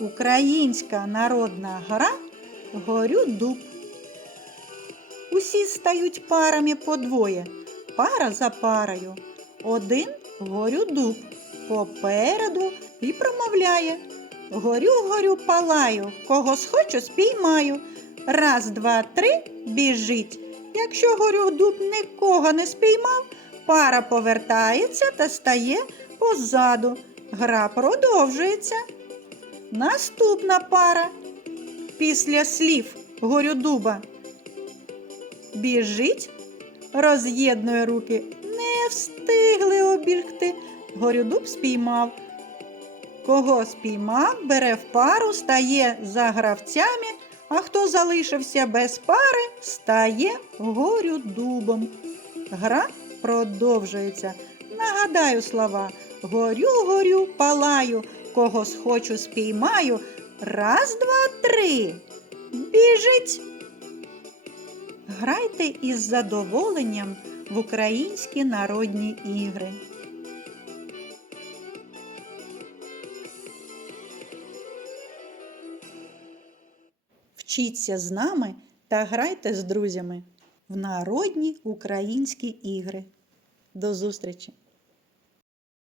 Українська народна гра Горю дуб. Усі стають парами по двоє, пара за парою. Один горю дуб попереду і промовляє. Горю, горю, палаю, кого схочу, спіймаю. Раз, два, три, біжить. Якщо горю дуб нікого не спіймав, пара повертається та стає позаду. Гра продовжується. Наступна пара. Після слів горю дуба. Біжить, роз'єднує руки. Не встигли обігти. Горюдуб спіймав. Кого спіймав, бере в пару, стає за гравцями, а хто залишився без пари, стає горюдубом. Гра продовжується. Нагадаю слова: горю, горю, палаю, кого схочу, спіймаю. Раз, два, три. Біжить. Грайте із задоволенням в українські народні ігри. Вчіться з нами та грайте з друзями в народні українські ігри. До зустрічі!